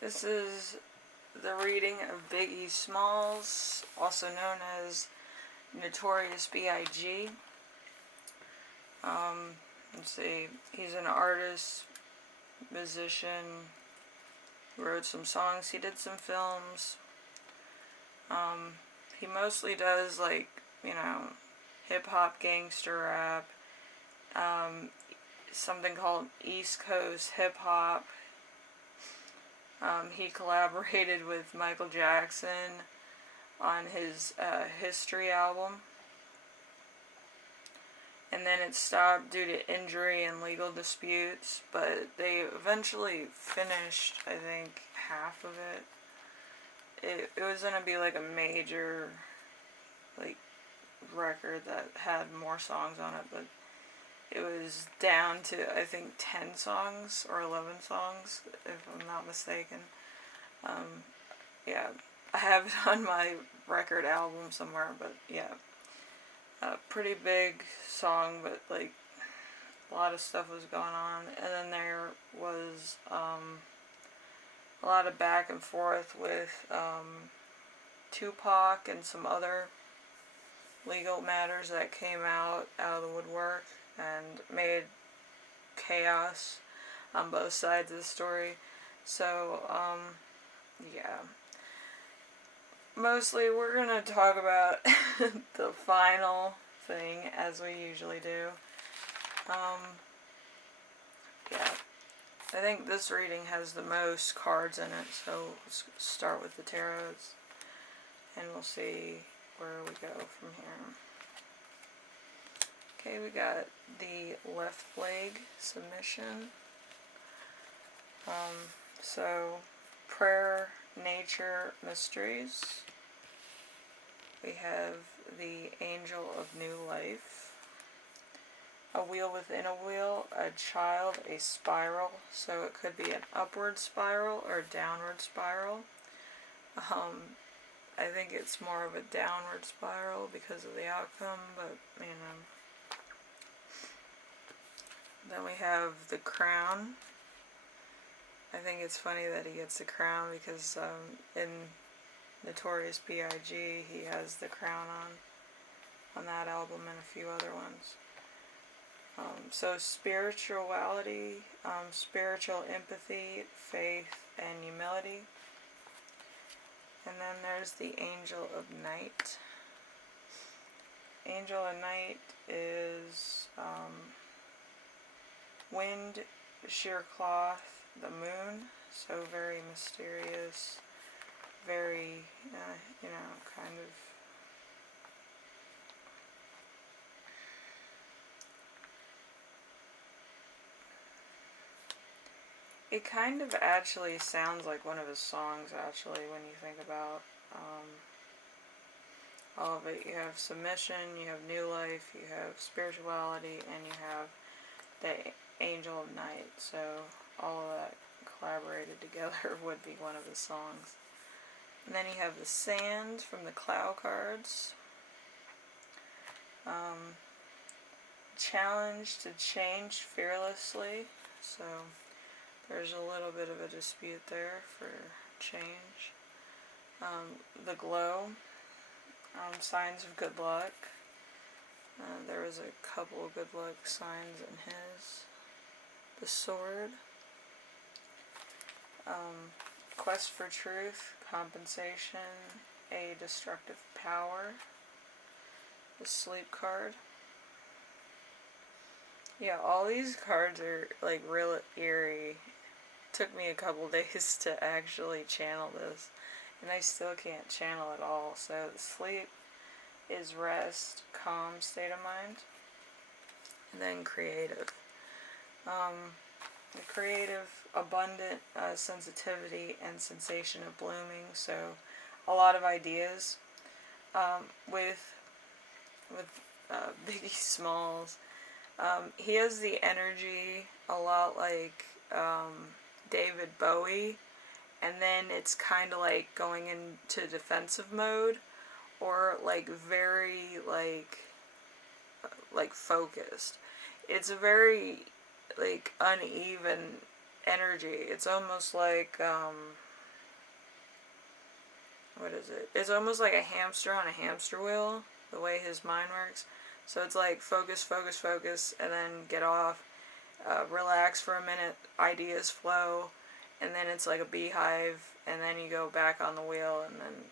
This is the reading of Biggie Smalls, also known as Notorious B.I.G. Let's see, he's an artist, musician, wrote some songs, he did some films. He mostly does hip hop, gangster rap, something called East Coast hip hop. He collaborated with Michael Jackson on his History album. And then it stopped due to injury and legal disputes, but they eventually finished, I think, half of it. It was going to be like a major record that had more songs on it, but it was down to, I think, 10 songs or 11 songs, if I'm not mistaken. Yeah, I have it on my record album somewhere, but yeah. A pretty big song, but a lot of stuff was going on. And then there was a lot of back and forth with Tupac and some other legal matters that came out of the woodwork and made chaos on both sides of the story. So, yeah. Mostly we're going to talk about the final thing, as we usually do. Yeah. I think this reading has the most cards in it, so let's start with the tarots, and we'll see where we go from here. Okay, we got the left leg submission. So, prayer, nature, mysteries. We have the angel of new life. A wheel within a wheel, a child, a spiral. So it could be an upward spiral or a downward spiral. I think it's more of a downward spiral because of the outcome, but Then we have the crown. I think it's funny that he gets the crown because in Notorious B.I.G. he has the crown on that album and a few other ones. So spirituality, spiritual empathy, faith, and humility. And then there's the angel of night. Angel of night is wind, sheer cloth, the moon, so very mysterious, very, kind of it kind of actually sounds like one of his songs, actually, when you think about all of it. You have submission, you have new life, you have spirituality, and you have the angel of night. So all of that collaborated together would be one of his songs. And then you have the sand from the cloud cards. Challenge to change fearlessly. So there's a little bit of a dispute there for change. The glow. Signs of good luck. There was a couple of good luck signs in his. The sword. Quest for truth. Compensation. A destructive power. The sleep card. Yeah, all these cards are real eerie. Took me a couple days to actually channel this, and I still can't channel it all. So the sleep is rest, calm state of mind, and then creative. The creative, abundant sensitivity and sensation of blooming. So a lot of ideas. With Biggie Smalls. He has the energy a lot like David Bowie, and then it's kind of like going into defensive mode, or very focused. It's a very uneven energy. It's almost like what is it? It's almost like a hamster on a hamster wheel, the way his mind works. So it's like focus, focus, focus, and then get off, relax for a minute, ideas flow, and then it's like a beehive, and then you go back on the wheel, and then,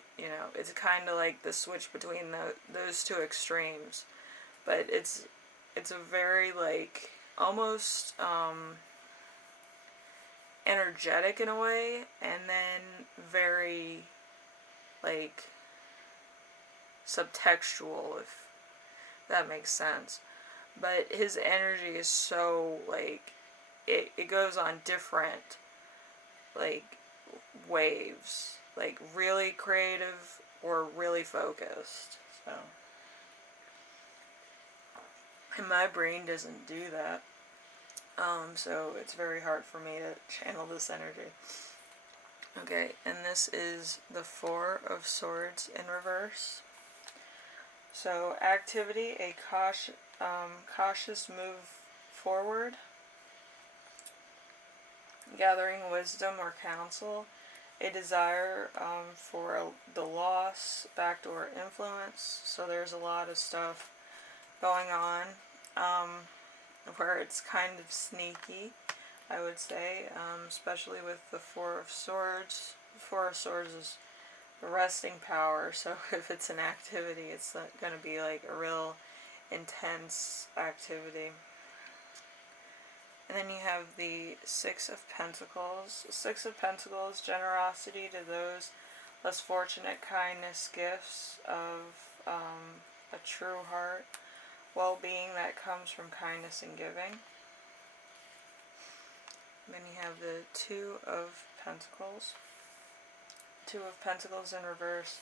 it's kind of like the switch between those two extremes. But it's a very, like, almost energetic in a way, and then very, like, subtextual, if that makes sense. But his energy is so, like, it goes on different, like, waves, like really creative or really focused. So, and my brain doesn't do that. So it's very hard for me to channel this energy. Okay, and this is the Four of Swords in reverse. So activity, a cautious move forward, gathering wisdom or counsel, a desire for the loss, backdoor influence. So there's a lot of stuff going on where it's kind of sneaky, I would say, especially with the Four of Swords. The Four of Swords is resting power, so if it's an activity, it's going to be like a real intense activity. And then you have the Six of Pentacles. Six of Pentacles, generosity to those less fortunate, kindness, gifts of a true heart, well-being that comes from kindness and giving. And then you have the Two of Pentacles. Two of Pentacles in reverse.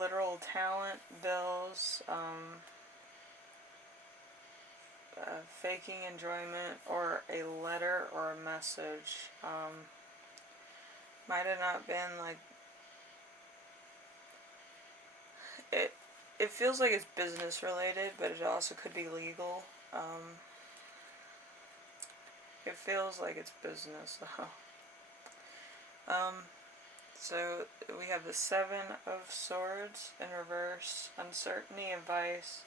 Literal talent, bills, faking enjoyment, or a letter or a message. Might have not been like it feels like it's business related, but it also could be legal. It feels like it's business though. So we have the Seven of Swords in reverse, uncertainty, advice,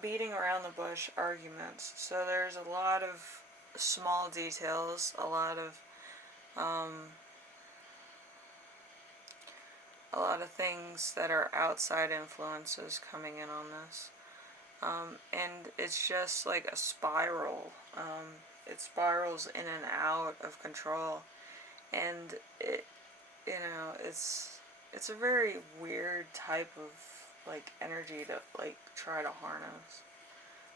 beating around the bush, arguments. So there's a lot of small details, a lot of things that are outside influences coming in on this. And it's just like a spiral. It spirals in and out of control. And it's a very weird type of like energy to like try to harness.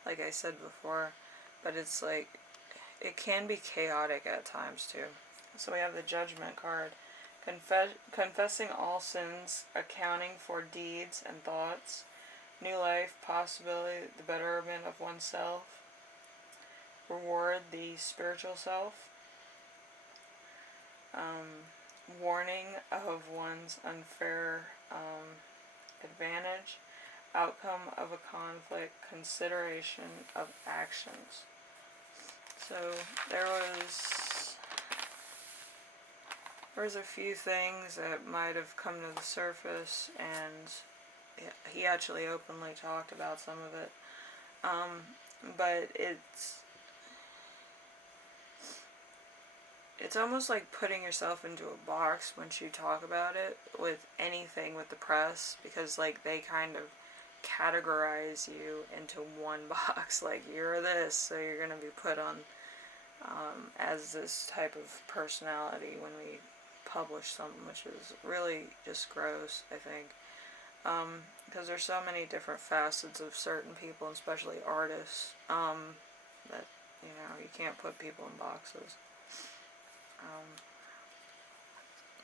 Like I said before, but it's like it can be chaotic at times too. So we have the Judgment card. Confessing all sins, accounting for deeds and thoughts, new life, possibility, the betterment of oneself, reward the spiritual self, warning of one's unfair advantage, outcome of a conflict, consideration of actions. So there was a few things that might have come to the surface, and he actually openly talked about some of it. But it's almost like putting yourself into a box once you talk about it with anything with the press, because like they kind of categorize you into one box, like you're this, so you're going to be put on as this type of personality when we publish something, which is really just gross, I think, because there's so many different facets of certain people, especially artists, that you can't put people in boxes.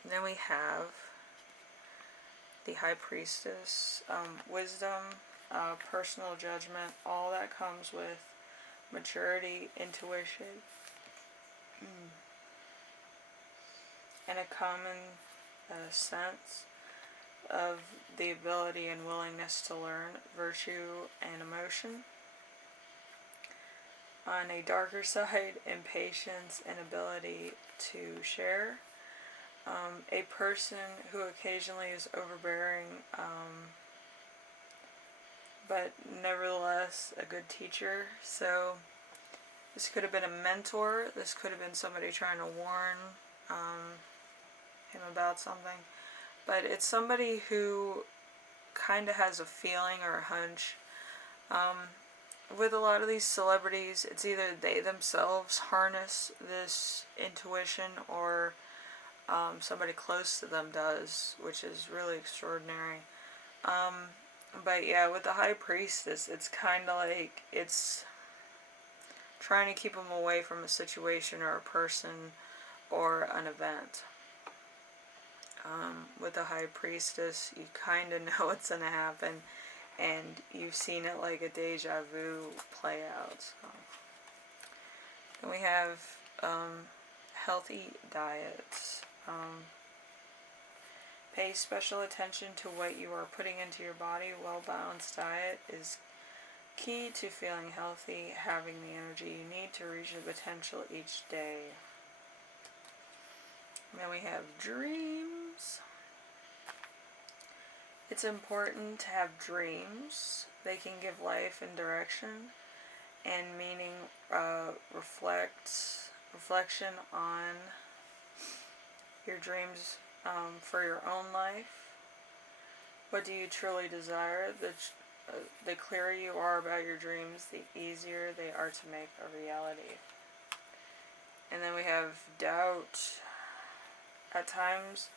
Then we have the High Priestess, wisdom, personal judgment, all that comes with maturity, intuition, and a common sense of the ability and willingness to learn, virtue and emotion. On a darker side, impatience and ability to share, A person who occasionally is overbearing, but nevertheless a good teacher. So this could have been a mentor. This could have been somebody trying to warn him about something. But it's somebody who kind of has a feeling or a hunch. With a lot of these celebrities, it's either they themselves harness this intuition or somebody close to them does, which is really extraordinary. But yeah, with the High Priestess, it's kind of like it's trying to keep them away from a situation or a person or an event. With the High Priestess, you kind of know what's going to happen, and you've seen it like a deja vu play out. So. Then we have healthy diets. Pay special attention to what you are putting into your body. Well-balanced diet is key to feeling healthy, having the energy you need to reach your potential each day. And then we have dreams. It's important to have dreams. They can give life and direction and meaning. Reflection on your dreams for your own life. What do you truly desire? The clearer you are about your dreams, the easier they are to make a reality. And then we have doubt. At times,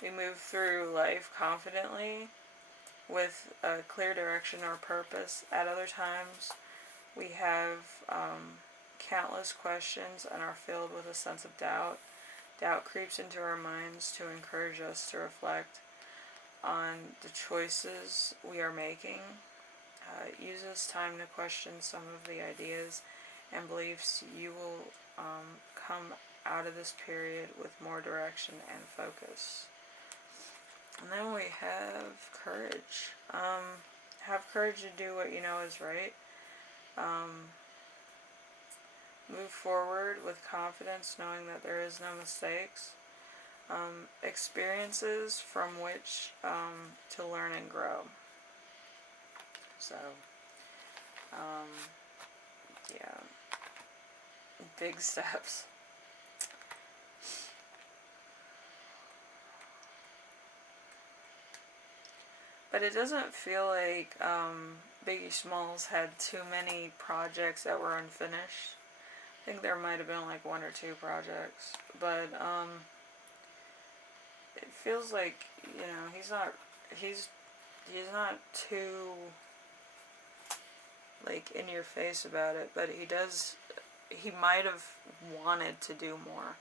we move through life confidently with a clear direction or purpose. At other times, we have countless questions and are filled with a sense of doubt. Doubt creeps into our minds to encourage us to reflect on the choices we are making. Use this time to question some of the ideas and beliefs. You will come out of this period with more direction and focus. And then we have courage. Have courage to do what you know is right. Move forward with confidence, knowing that there is no mistakes. Experiences from which to learn and grow. So, yeah, big steps. But it doesn't feel like Biggie Smalls had too many projects that were unfinished. I think there might have been like one or two projects, but it feels like, you know, he's not too like in your face about it, but he might have wanted to do more.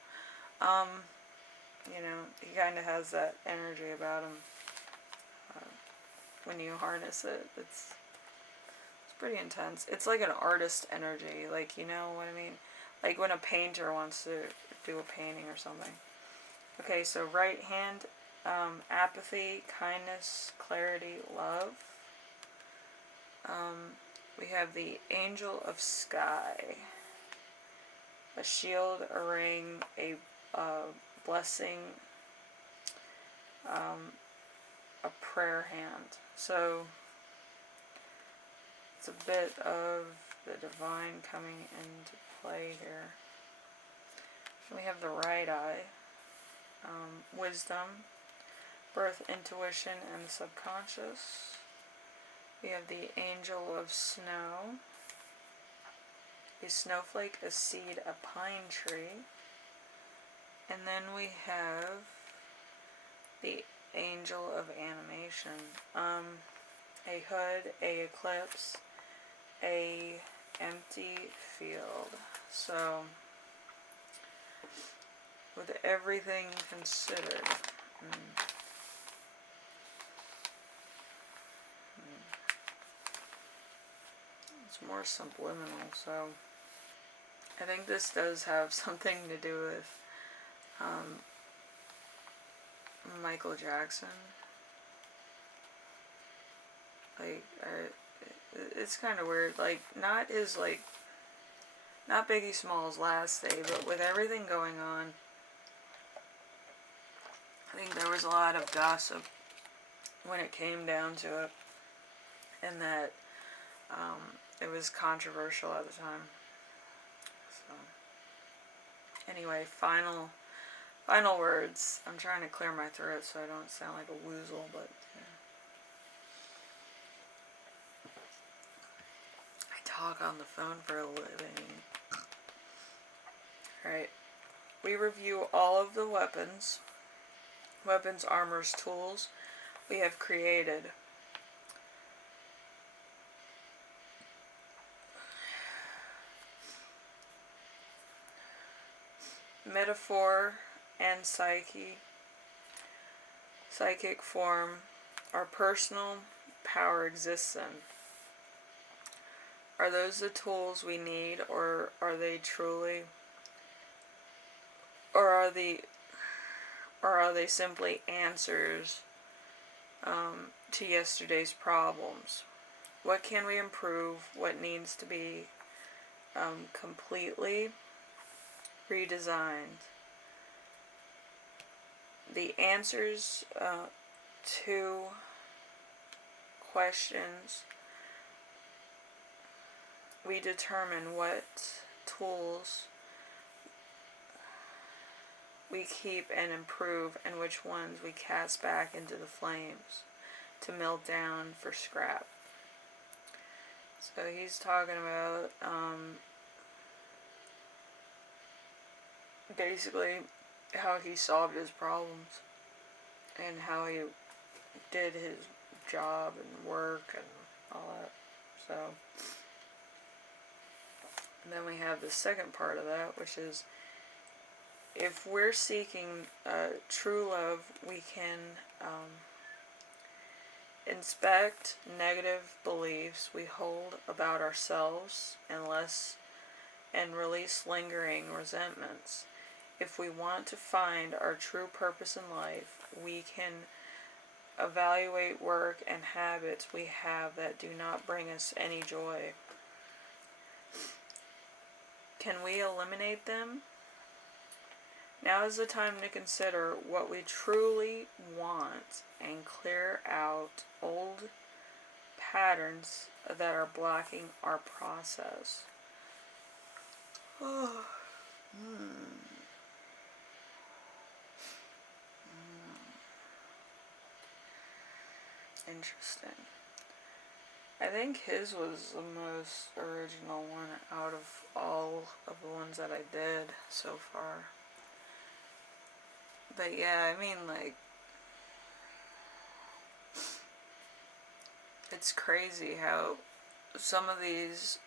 You know, he kind of has that energy about him. When you harness it, it's pretty intense. It's like an artist energy, like, you know what I mean? Like when a painter wants to do a painting or something. Okay, so right hand, apathy, kindness, clarity, love. We have the Angel of Sky. A shield, a ring, a blessing, a prayer hand. So it's a bit of the divine coming into play here. We have the right eye, wisdom, birth, intuition, and the subconscious. We have the Angel of Snow, a snowflake, a seed, a pine tree. And then we have the Angel of Animation, a hood, a eclipse, a empty field. So, with everything considered, it's more subliminal, so I think this does have something to do with Michael Jackson. Like, it's kind of weird. Like, not Biggie Smalls' last day, but with everything going on, I think there was a lot of gossip when it came down to it, and that it was controversial at the time. So, anyway, final words. I'm trying to clear my throat so I don't sound like a woozle, but yeah. I talk on the phone for a living. Alright. We review all of the weapons, armors, tools we have created. Metaphor and psychic form our personal power exists in. Are those the tools we need, or are they truly, or are they simply answers to yesterday's problems? What can we improve? What needs to be completely redesigned? The answers to questions, we determine what tools we keep and improve, and which ones we cast back into the flames to melt down for scrap. So he's talking about basically how he solved his problems and how he did his job and work and all that. So, and then we have the second part of that, which is, if we're seeking true love, we can inspect negative beliefs we hold about ourselves and release lingering resentments. If we want to find our true purpose in life, we can evaluate work and habits we have that do not bring us any joy. Can we eliminate them? Now is the time to consider what we truly want and clear out old patterns that are blocking our process. Interesting. I think his was the most original one out of all of the ones that I did so far. But yeah, I mean, like, it's crazy how some of these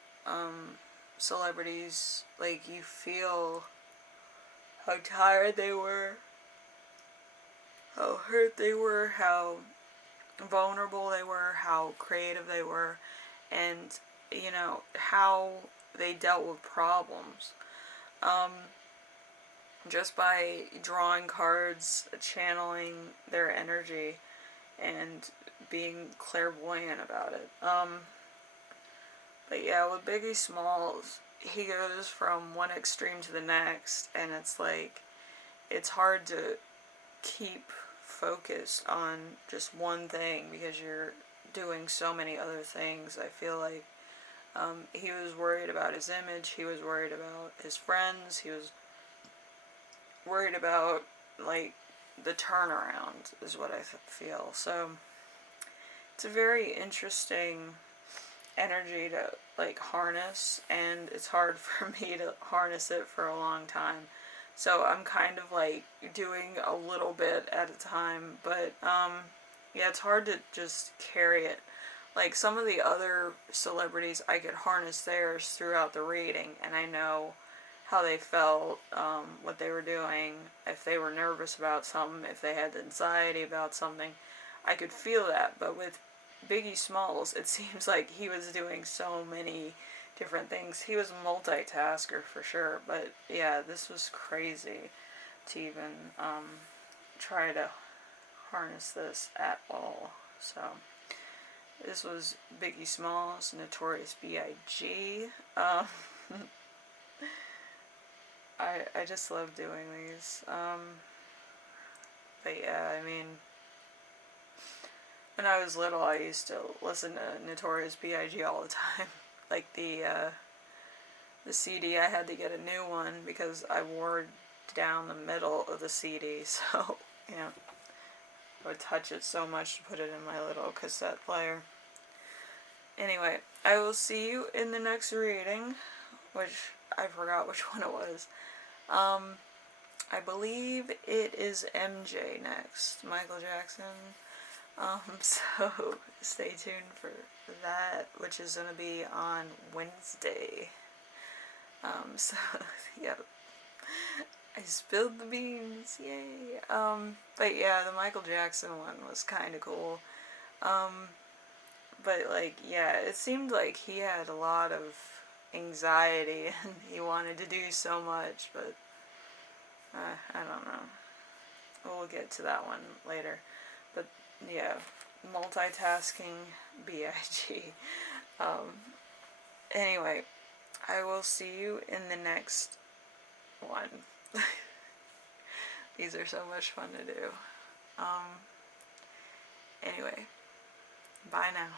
celebrities, like, you feel how tired they were, how hurt they were, how vulnerable they were, how creative they were, and, you know, how they dealt with problems. Just by drawing cards, channeling their energy, and being clairvoyant about it. But yeah, with Biggie Smalls, he goes from one extreme to the next, and it's like, it's hard to keep focused on just one thing because you're doing so many other things. I feel like he was worried about his image, he was worried about his friends, he was worried about, like, the turnaround is what I feel. So it's a very interesting energy to, like, harness, and it's hard for me to harness it for a long time. So I'm kind of, like, doing a little bit at a time, but yeah, it's hard to just carry it. Like, some of the other celebrities, I could harness theirs throughout the reading, and I know how they felt, what they were doing, if they were nervous about something, if they had anxiety about something. I could feel that, but with Biggie Smalls, it seems like he was doing so many different things. He was a multitasker for sure, but yeah, this was crazy to even try to harness this at all. So this was Biggie Smalls, Notorious B.I.G. I just love doing these. But yeah, I mean, when I was little, I used to listen to Notorious B.I.G. all the time. Like the CD, I had to get a new one because I wore down the middle of the CD, so, you know, I would touch it so much to put it in my little cassette player. Anyway, I will see you in the next reading, which I forgot which one it was. I believe it is MJ next, Michael Jackson. So stay tuned for that, which is going to be on Wednesday. So, yeah, I spilled the beans, yay. But yeah, the Michael Jackson one was kind of cool. But like, yeah, it seemed like he had a lot of anxiety and he wanted to do so much, but I don't know. We'll get to that one later. But yeah, multitasking B.I.G. Anyway, I will see you in the next one. These are so much fun to do. Anyway, bye now.